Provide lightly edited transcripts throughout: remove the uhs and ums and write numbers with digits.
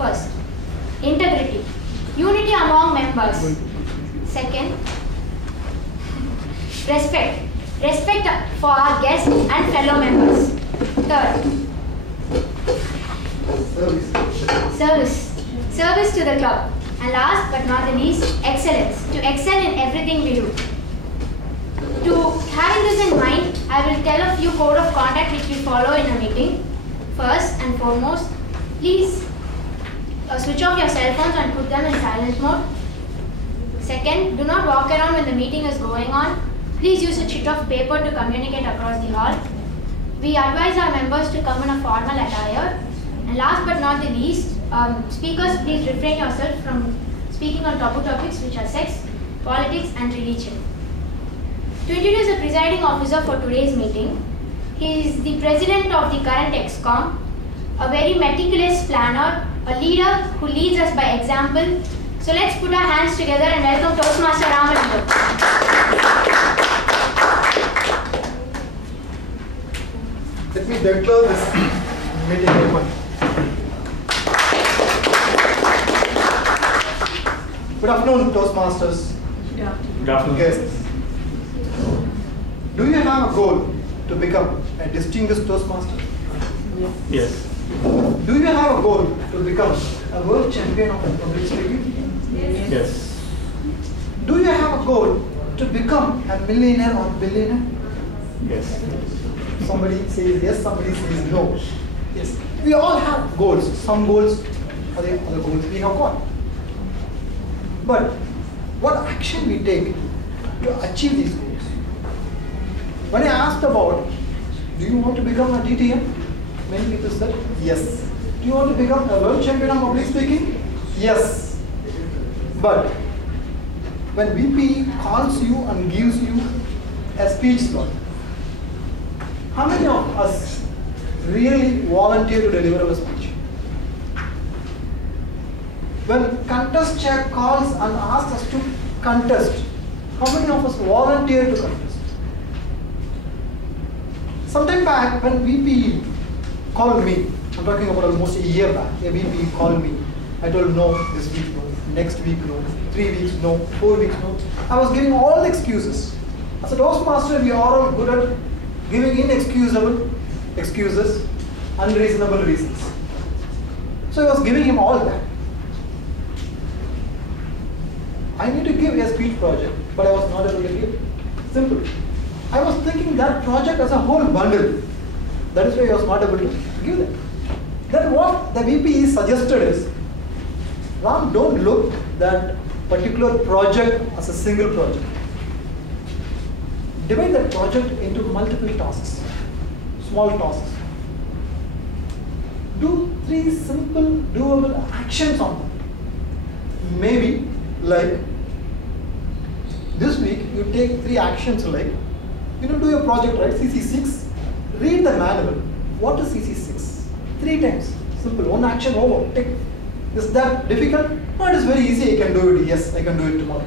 First, integrity, unity among members. Second, respect for our guests and fellow members. Third, service to the club. And last but not the least, excellence, to excel in everything we do. To having this in mind, I will tell a few code of conduct which we follow in a meeting. First and foremost, please switch off your cell phones and put them in silent mode. Second, do not walk around when the meeting is going on. Please use a sheet of paper to communicate across the hall. We advise our members to come in a formal attire. And last but not the least, speakers, please refrain yourself from speaking on taboo topics which are sex, politics and religion. To introduce the presiding officer for today's meeting, he is the president of the current ExCom, a very meticulous planner, a leader who leads us by example. So let's put our hands together and welcome Toastmaster Ramanathan. Let me declare this meeting open. Good afternoon, Toastmasters. Yeah. Good afternoon. Guests. Do you have a goal to become a distinguished Toastmaster? Yes. Do you have a goal to become a world champion of public speaking? Yes. Do you have a goal to become a millionaire or billionaire? Yes. Somebody says yes, somebody says no. Yes. We all have goals. Some goals are the other goals we have got. But what action we take to achieve these goals? When I asked about, do you want to become a DTM? Many people said yes. Do you want to become a world champion of public speaking? Yes. But when VP calls you and gives you a speech slot, how many of us really volunteer to deliver our speech? When contest chair calls and asks us to contest, how many of us volunteer to contest? Sometime back when VP called me, I'm talking about almost a year back, a VP called me. I told no, this week no, next week no, 3 weeks no, 4 weeks no. I was giving all the excuses. As a Toastmaster, we are all good at giving inexcusable excuses, unreasonable reasons. So I was giving him all that. I need to give a speech project, but I was not able to give. Simple. I was thinking that project as a whole bundle. That is why I was not able to give that. Then what the VP suggested is, Ram, don't look that particular project as a single project. Divide that project into multiple tasks, small tasks. Do 3 simple, doable actions on them. Maybe like this week you take 3 actions like, do your project, right? CC6. Read the manual. What is CC6? 3 times. Simple. 1 action over. Take. Is that difficult? No, it is very easy. I can do it. Yes, I can do it tomorrow.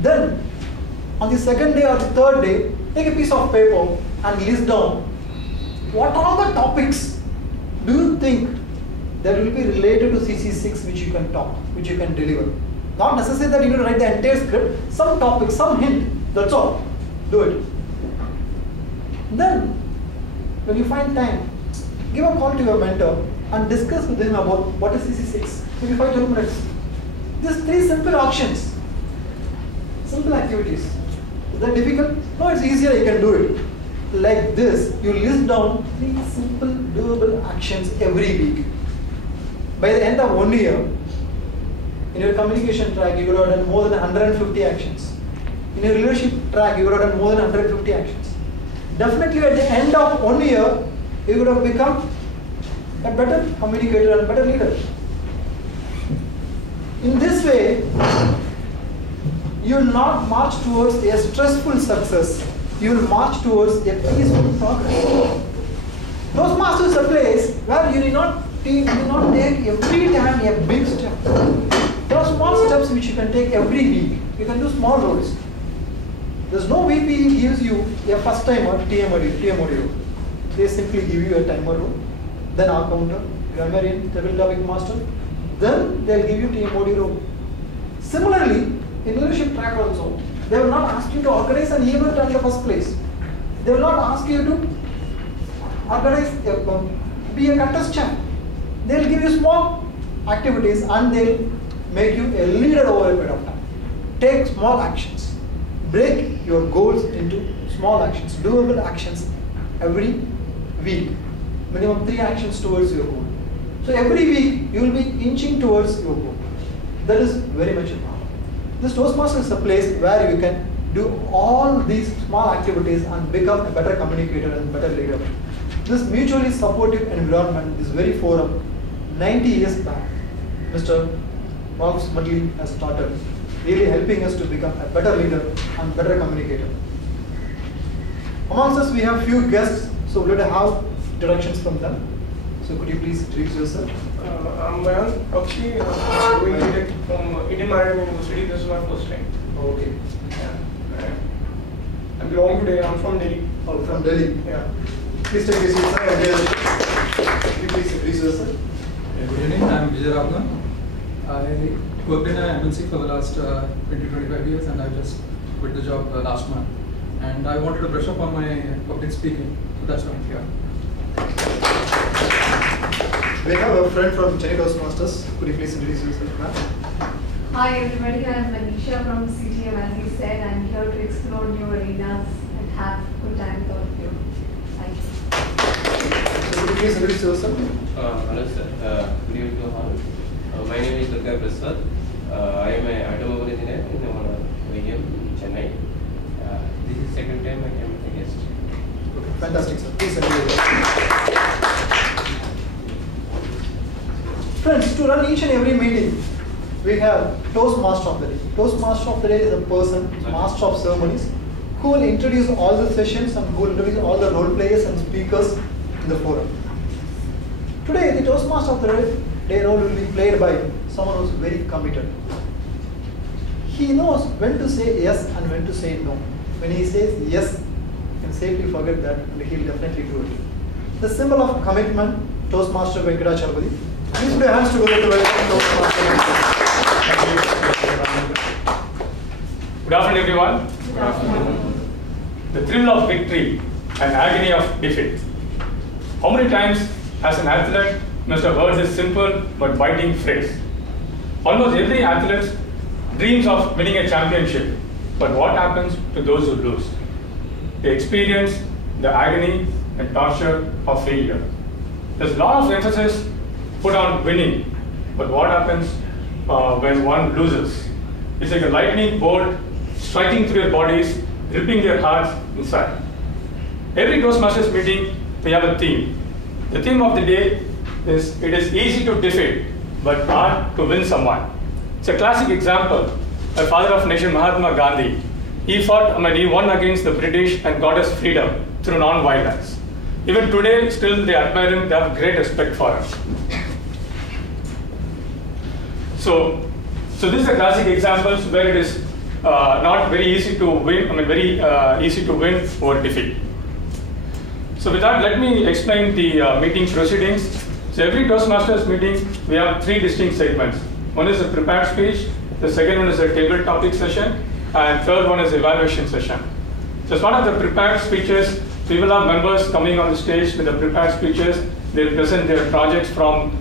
Then, on the 2nd day or the 3rd day, take a piece of paper and list down what are the topics do you think that will be related to CC6 which you can talk, which you can deliver. Not necessarily that you need to write the entire script, some topic, some hint, that's all. Do it. Then, when you find time, give a call to your mentor and discuss with him about what is CC6. Maybe 5 minutes. These 3 simple actions, simple activities. Is that difficult? No, it's easier, you can do it. Like this, you list down 3 simple doable actions every week. By the end of 1 year, in your communication track, you would have done more than 150 actions. In your leadership track, you would have done more than 150 actions. Definitely at the end of 1 year, you would have become a better communicator and better leader. In this way, you will not march towards a stressful success. You will march towards a peaceful progress. Toastmasters is a place where you need not take every time a big step. There are small steps which you can take every week. You can do small roles. There's no VP gives you a first timer TM audio. They simply give you a timer role, then our counter, grammarian, table topic master. Then they'll give you TMOD role. Similarly, in leadership track also, they will not ask you to organize an event at the first place. They will not ask you to organize, be a contestant. They'll give you small activities and they'll make you a leader over a period of time. Take small actions. Break your goals into small actions, doable actions every week. Minimum 3 actions towards your goal. So every week you will be inching towards your goal. That is very much important. This Toastmaster is a place where you can do all these small activities and become a better communicator and better leader. This mutually supportive environment, this very forum, 90 years back, Mr. Medley has started, really helping us to become a better leader and better communicator. Amongst us, we have few guests, so we're going to have introductions from them. So could you please introduce yourself? I'm Mayank Bakshi, doing BTech from Indian Maritime University. This is my first time. Okay. Yeah. I belong to Delhi. I'm from Delhi. Oh, from Delhi. Yeah. Please take a seat, sir. Could you please introduce yourself? Good evening, I'm Vijay Ravna. I worked in an MNC for the last 20-25 years and I just quit the job last month. And I wanted to brush up on my public speaking, so that's why I'm here. We have a friend from Chennai Toastmasters. Could you please introduce yourself, ma'am? Hi everybody, I am Manisha from CTM. As he said, I'm here to explore new arenas and have a good time with all of you. Thank you. So could you please introduce yourself? Hello sir, good evening to all. My name is Durga Prasad. I am an automobile engineer in OEM in Chennai. This is second time I came as a guest. Okay, fantastic, sir. Please introduce yourself. Friends, to run each and every meeting, we have Toastmaster of the Day. Toastmaster of the Day is a person, master of ceremonies, who will introduce all the sessions and who will introduce all the role players and speakers in the forum. Today, the Toastmaster of the Day role will be played by someone who is very committed. He knows when to say yes and when to say no. When he says yes, you can safely forget that and he will definitely do it. The symbol of commitment, Toastmaster Venkatacharapati. Please put your hands together to welcome Toastmaster. Good afternoon, everyone. Good afternoon. The thrill of victory and agony of defeat. How many times as an athlete must have heard this simple but biting phrase? Almost every athlete dreams of winning a championship, but what happens to those who lose? They experience the agony and torture of failure. There's a lot of emphasis put on winning, but what happens when one loses? It's like a lightning bolt striking through your bodies, ripping their hearts inside. Every Toastmasters meeting, we have a theme. The theme of the day is, it is easy to defeat, but hard to win someone. It's a classic example. A father of nation, Mahatma Gandhi, he won against the British and got us freedom through non-violence. Even today, still they admire him, they have great respect for him. So this is a classic example where it is not very easy to win, very easy to win or defeat. So with that, let me explain the meeting proceedings. So every Toastmasters meeting, we have 3 distinct segments. One is a prepared speech, the second one is a table topic session, and third one is evaluation session. So as part of the prepared speeches, we will have members coming on the stage with the prepared speeches. They will present their projects from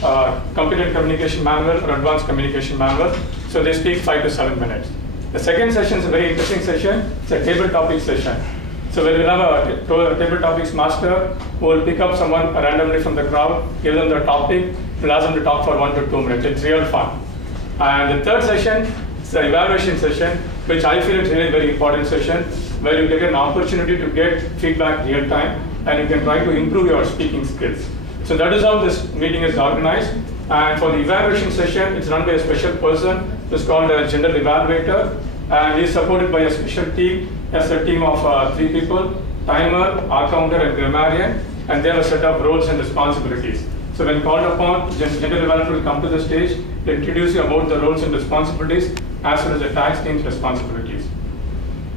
competent communication manual or advanced communication manual. So they speak 5 to 7 minutes. The second session is a very interesting session. It's a table topic session. So we will have a table topics master who will pick up someone randomly from the crowd, give them the topic, we'll ask them to talk for 1 to 2 minutes. It's real fun. And the third session is the evaluation session, which I feel is really a very important session, where you get an opportunity to get feedback real time and you can try to improve your speaking skills. So that is how this meeting is organized. And for the evaluation session, it's run by a special person who's called a general evaluator, and he's supported by a special team. As a team of 3 people, timer, accountant, and grammarian, and they have a set of roles and responsibilities. So when called upon, the general evaluator will come to the stage to introduce you about the roles and responsibilities as well as the tax team's responsibilities.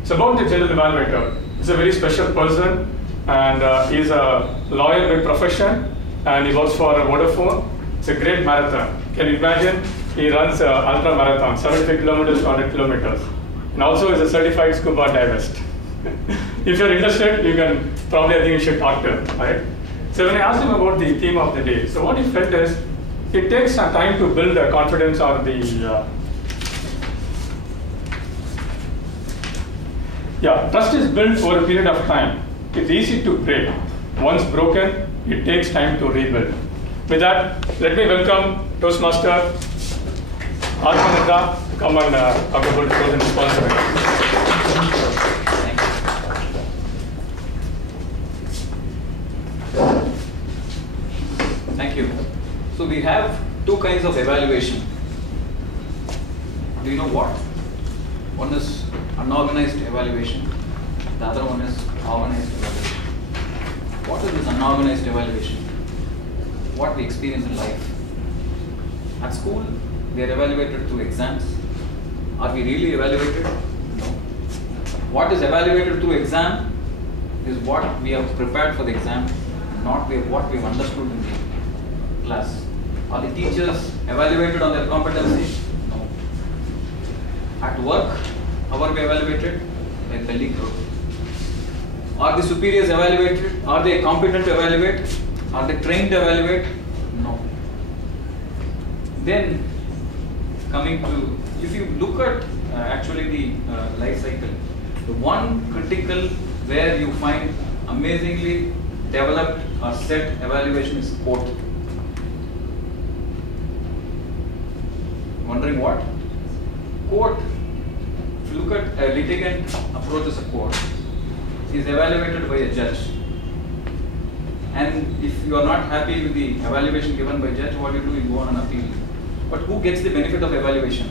So about the general evaluator, he's a very special person, and he's a lawyer by profession, and he works for Vodafone. It's a great marathon. Can you imagine? He runs ultra marathon, 75 kilometers to 100 kilometers, and also is a certified scuba divist. If you're interested, you can probably, I think you should talk to him, right? So when I asked him about the theme of the day, so what he felt is, it takes some time to build the confidence or the, trust is built over a period of time. It's easy to break. Once broken, it takes time to rebuild. With that, let me welcome Toastmaster Atmananda to come and talk about his role and responsibility. Thank you. So we have two kinds of evaluation. Do you know what? One is unorganized evaluation. The other one is organized evaluation. What is this unorganized evaluation? What we experience in life. At school, we are evaluated through exams. Are we really evaluated? No. What is evaluated through exam is what we have prepared for the exam, not what we have understood in the class. Are the teachers evaluated on their competency? No. At work, how are we evaluated? By colleague group. Are the superiors evaluated? Are they competent to evaluate? Are they trained to evaluate? No. Then, coming to, if you look at actually the life cycle, the one critical where you find amazingly developed or set evaluation is court. Wondering what? Court, if you look at a litigant approaches a court, he is evaluated by a judge. And if you are not happy with the evaluation given by judge, what you do, you go on an appeal. But who gets the benefit of evaluation?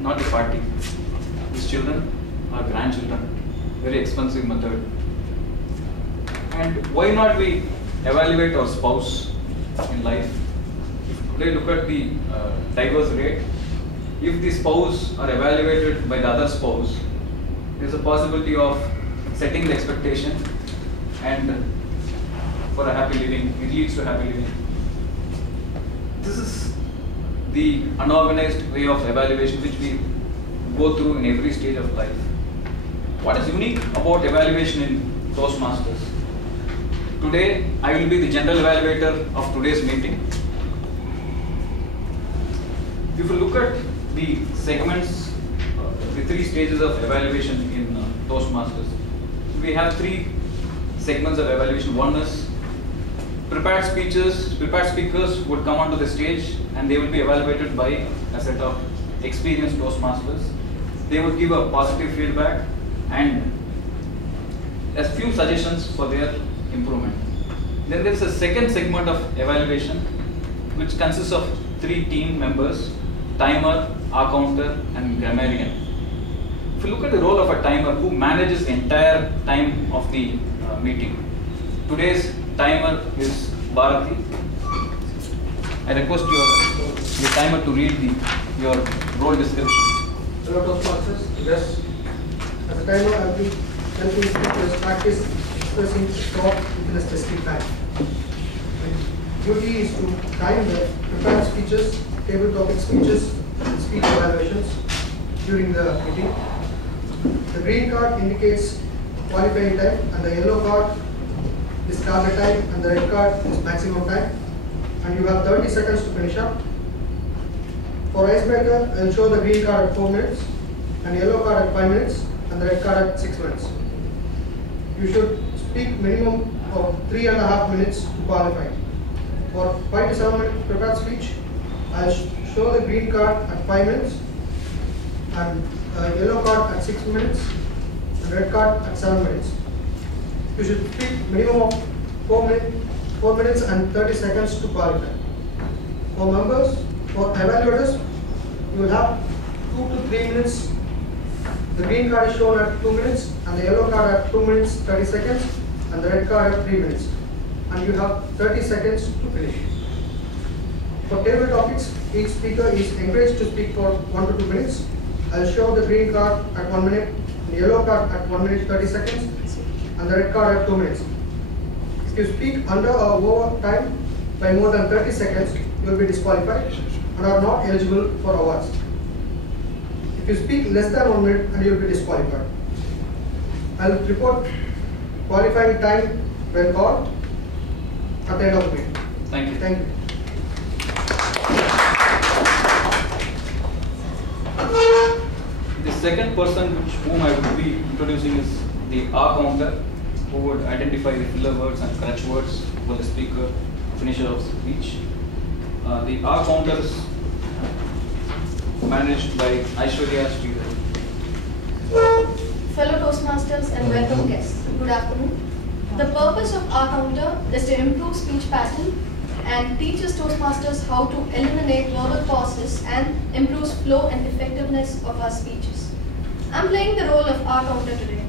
Not the party. His children or grandchildren. Very expensive method. And why not we evaluate our spouse in life? If today look at the divorce rate, if the spouse are evaluated by the other spouse, there is a possibility of setting the expectation and for a happy living, it leads to happy living. This is the unorganized way of evaluation which we go through in every stage of life. What is unique about evaluation in Toastmasters? Today, I will be the general evaluator of today's meeting. If you look at the segments, the three stages of evaluation in Toastmasters, we have three segments of evaluation. One is prepared speakers would come onto the stage and they will be evaluated by a set of experienced Toastmasters. They would give a positive feedback and a few suggestions for their improvement. Then there is a second segment of evaluation which consists of three team members: timer, accounter, and grammarian. If you look at the role of a timer who manages the entire time of the meeting, today's timer is Bharati. I request your timer to read your role description. Hello Toastmasters. Yes. As a timer, I will be helping speakers practice expressing thought within a specific time. My duty is to time the prepared speeches, table topic speeches, and speech evaluations during the meeting. The green card indicates qualifying time, and the yellow card is target time, and the red card is maximum time. And you have 30 seconds to finish up. For icebreaker, I will show the green card at 4 minutes, and yellow card at 5 minutes, and the red card at 6 minutes. You should speak minimum of 3.5 minutes to qualify. For 5 to 7 minute prepared speech, I will show the green card at 5 minutes, and yellow card at 6 minutes, and red card at 7 minutes. You should speak minimum of 4 minutes and 30 seconds to qualify. For members, for evaluators, you will have 2 to 3 minutes. The green card is shown at 2 minutes, and the yellow card at 2 minutes 30 seconds, and the red card at 3 minutes. And you have 30 seconds to finish. For table topics, each speaker is encouraged to speak for 1 to 2 minutes. I will show the green card at 1 minute, the yellow card at 1 minute 30 seconds, and the red card at 2 minutes. If you speak under or over time, by more than 30 seconds, you will be disqualified and are not eligible for awards. If you speak less than 1 minute, and you will be disqualified. I will report qualifying time when called at the end of the meeting. Thank you. Thank you. The second person whom I would be introducing is the R counter, who would identify the filler words and crutch words for the speaker, finisher of speech. The R counter is managed by Aishwarya Sridhar. Fellow Toastmasters and welcome guests, good afternoon. The purpose of our counter is to improve speech pattern and teaches Toastmasters how to eliminate verbal pauses and improves flow and effectiveness of our speeches. I'm playing the role of our counter today.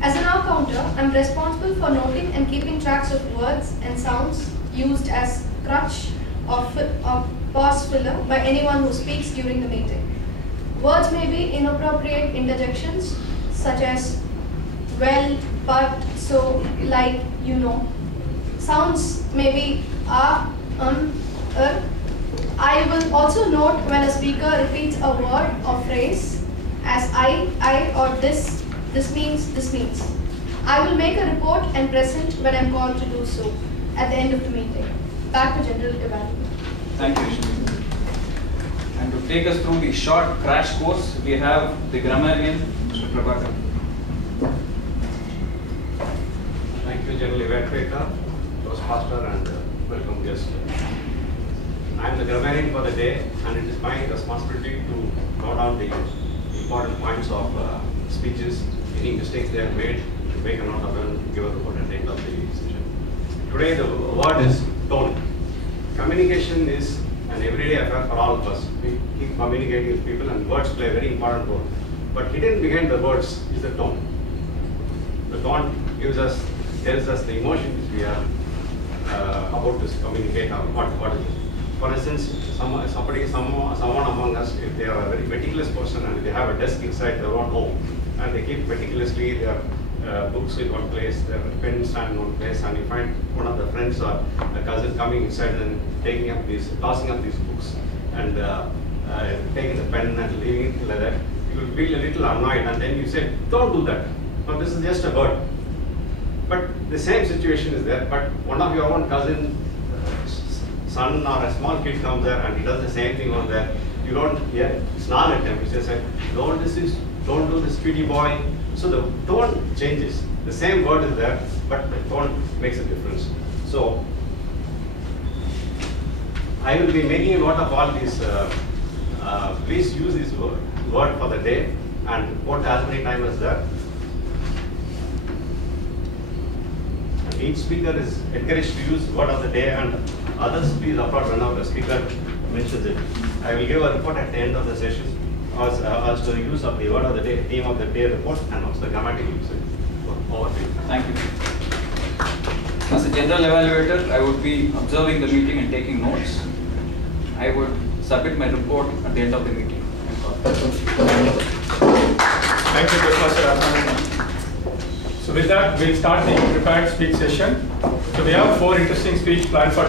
As an our counter, I'm responsible for noting and keeping tracks of words and sounds used as crutch or pause filler by anyone who speaks during the meeting. Words may be inappropriate interjections such as well, but, so, like, you know. Sounds may be I will also note when a speaker repeats a word or phrase as I or this means, this means. I will make a report and present when I'm called to do so at the end of the meeting. Back to general evaluation. Thank you, Rishmi. And to take us through the short crash course, we have the grammarian, Mr. Prabhakar. Thank you, General Evaluator, Toastmaster, and welcome guests. I am the grammarian for the day, and it is my responsibility to note down the important points of speeches, any mistakes they have made, to make a note of them, and give a report at the end of the session. Today, the word is tone. Communication is an everyday affair for all of us. We keep communicating with people, and words play a very important role. But hidden behind the words is the tone. The tone tells us the emotion which we are about to communicate, or what is it. For instance, someone among us, if they are a very meticulous person and they have a desk inside their own home, and they keep meticulously their books in one place, their pen stand in one place, and you find one of the friends or a cousin coming inside and tossing up these books, and taking the pen and leaving it like that, you will feel a little annoyed, and then you say, don't do that. No, this is just a word. But the same situation is there, but one of your own cousin, son or a small kid comes there and he does the same thing on there. You don't snarl at him. You just say, don't do this, pretty boy. So the tone changes. The same word is there, but the tone makes a difference. So I will be making a note of all these. Please use this word for the day and put as many times as that. Each speaker is encouraged to use word of the day, and others please applaud whenever the speaker mentions it. I will give a report at the end of the session as to the use of the word of the day, theme of the day report, and also the grammatical usage. Over to you. Thank you. As a general evaluator, I would be observing the meeting and taking notes. I would submit my report at the end of the meeting. Thank you, Professor. So with that, we'll start the prepared speech session. So we have 4 interesting speech planned for